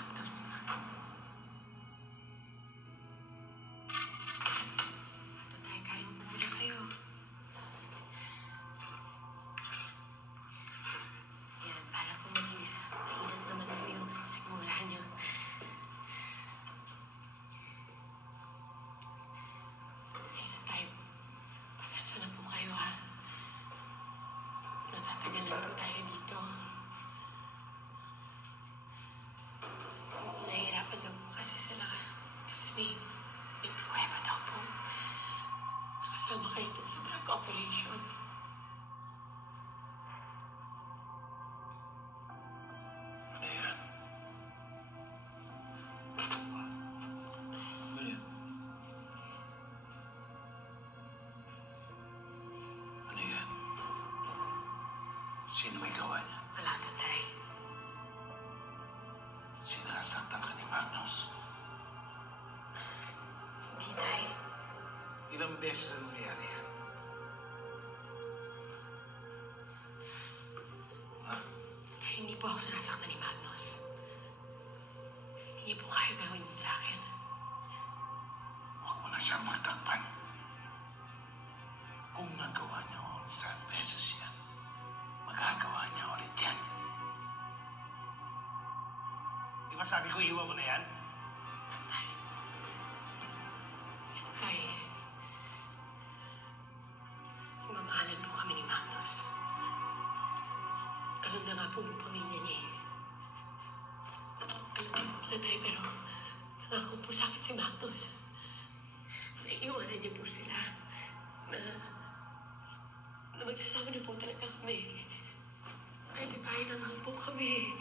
Magnus. Ito tayo, kain po muna kayo. Yan, para po maging mainat naman po yung sigura niyo. Ito tayo. Pasensya na po kayo, ha? Natatagalan po tayo dito. Nahihirapan na po kasi sila. Kasi may pruweba daw po. Nakasama kayo dun sa drug operation. Ano yan? Ano yan? Ano yan? Sino may gawa niya? Wala ka, Tay. Sinasaktan ka ni Magnus. Hindi, Tay. Ilang beses na nangyayari yan? Ha? Tay, hindi po ako sinasaktan ni Magnus. Hindi po kaya gawin yun sa akin. Huwag mo na siyang magtakpan. Kung nagawa niya isang beses yan, magagawa niya ulit yan. Di ba sabi ko iwan mo na yan? Tay. Tay. Mamahalan po kami ni Magnus. Alam na nga po ng pamilya niya eh. Alam na po nila, Tay, pero nangako po sa akin si Magnus. Naiiwanan niya po sila na magsasama na po talaga kami. Ay, babae na lang po kami.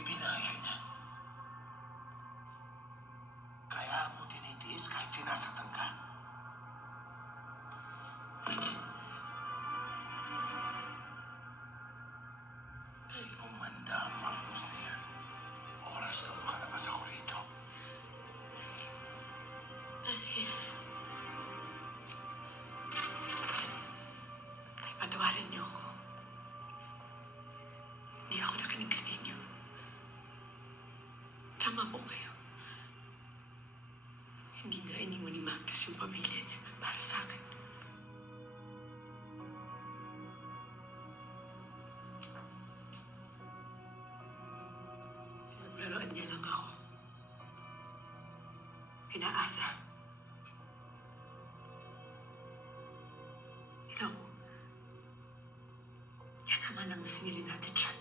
Ibinayay niya. Kaya mo tinitiis kahit sinasaktan ka. Umanda ang Magnus na yan. Oras na makalabas ako rito. Tay, patawarin niyo ako. Hindi ako nakinig sa inyo. Tama po kayo. Hindi nga iniwan ni Magnus yung pamilya niya para sa akin. Naglaruan niya lang ako. Pinaasa. Ilaw. Kaya tama lang na sinili natin siya.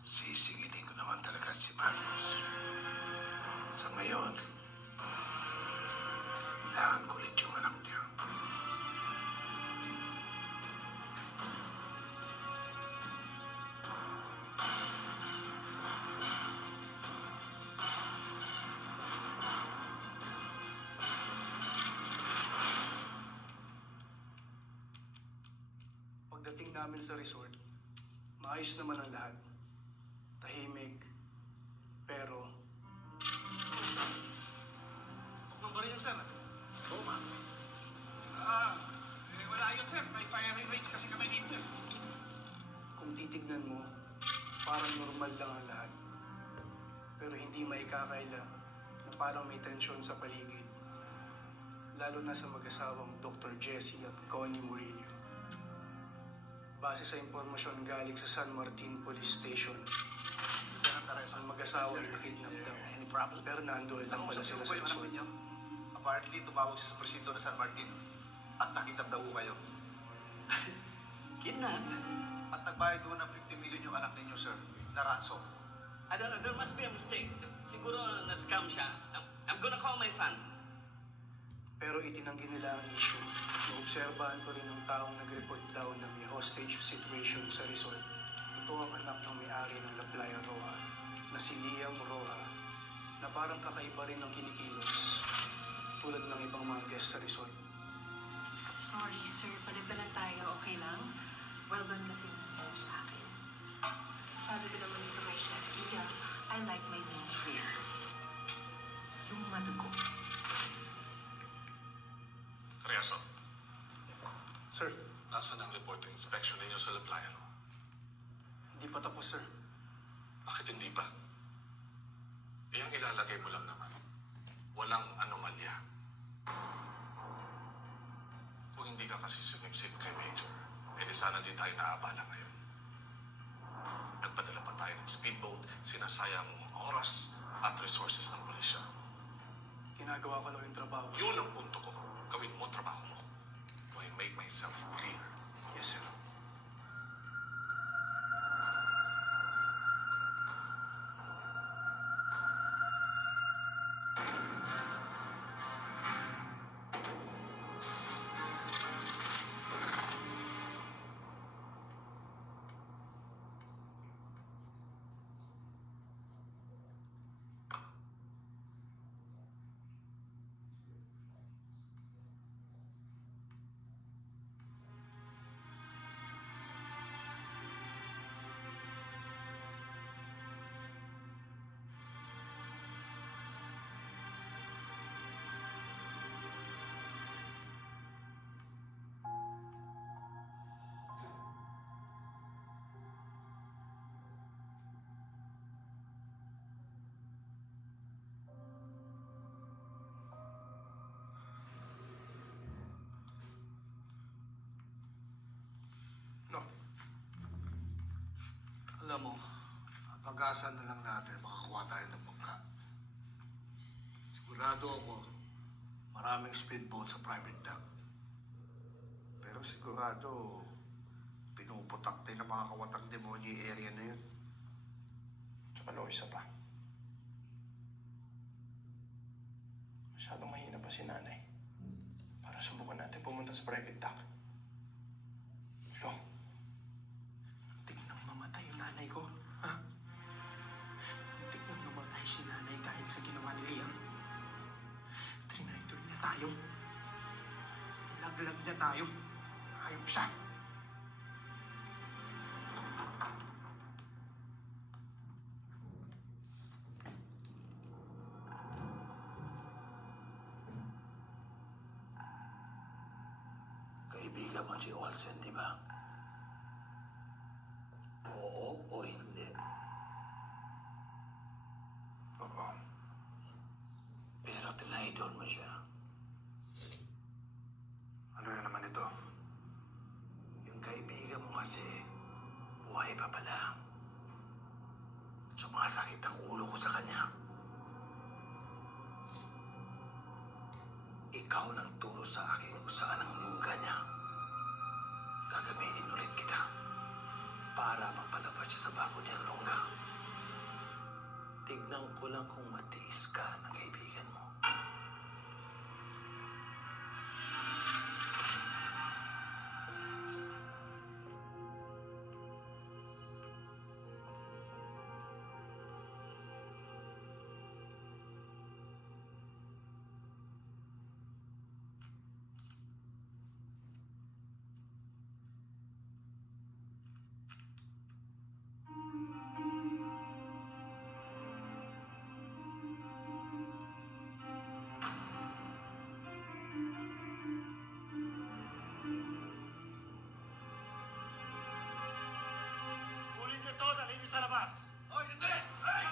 Sisingilin ko naman talaga si Magnus. Sa ngayon, kailangan ko ulit yung anak niya. Pagdating namin sa resort, maayos naman ang lahat. Tahimik, pero... Huwag ba rin yun, sir? Oo, ma'am. Wala yun, sir. May firing range kasi kami dito. kung titignan mo, parang normal lang ang lahat. Pero hindi maikakaila na parang may tensyon sa paligid. Lalo na sa mag-asawang Dr. Jessie at Connie Murillo. Base sa impormasyon galing sa San Martin Police Station, ang mag-asawa ay nakidnap daw. Any problem? Pero nandoon lang pala sila sa resort. Apparently, tumawag siya sa presinto ng San Martin at nakitap daw kayo. Kidnap? At nagbayad doon ng 50 million yung anak ninyo, sir, na ransom. I don't know, there must be a mistake. Siguro na-scam siya. I'm gonna call my son. Pero itinanggi nila ang issue. Naobserbahan ko rin ng taong nag-report daw na may hostage situation sa resort. Ito ang anak ng may-ari ng La Playa Roja, na si Liam Roja, na parang kakaiba rin ng kinikilos, tulad ng ibang mga guests sa resort. Sorry, sir. Palipalan tayo. Okay lang? Well done kasi yung serve sa akin. Sabi ko naman dito kay Chef Iya, I like my meat rare. yung madugo. Riaso, Sir, nasaan ang report ng inspection ninyo sa Laplayan? hindi pa tapos, sir. Bakit hindi pa? Eh, ang ilalagay mo lang naman, walang anomalya. Kung hindi ka kasi sumipsip kay Major, edi sana di tayo naabala ngayon. Nagpadala pa tayo ng speedboat, sinasayang oras at resources ng pulisya. Ginagawa ko lang yung trabaho. Yun ang punto ko. Gawin mo trabaho mo. Do I make myself clear? Yes, sir. No. Alam mo, pag-asa na lang natin makakuha tayo ng bangka. Sigurado ako, maraming speedboat sa private dock. Pero sigurado, pinuputak din ng mga kawatang demonyo yung area na yun. Tsaka Lo, isa pa. Masyadong mahina pa si nanay. Para subukan natin pumunta sa private dock. Lo, muntik nang mamatay yung nanay ko. Ha? Muntik nang mamatay si nanay dahil sa ginawa ni Liam. Trinaitor niya tayo. Nilaglag niya tayo. Hayop siya. Kaibigan mo si Olsen, di ba? Oo o hindi? Oo. Pero tinaidol mo siya. Ano na naman ito? Yung kaibigan mo kasi, buhay pa pala. Sumasakit ang ulo ko sa kanya. Ikaw nang turo sa akin kung saan ang lungga niya. Gagamitin ulit kita para mapalabas siya sa bago niyang lungga. Tignan ko lang kung matiis ka ng kaibigan mo. Ulit niyo to, dalhin niyo sa labas. Oh, hindi! Hey!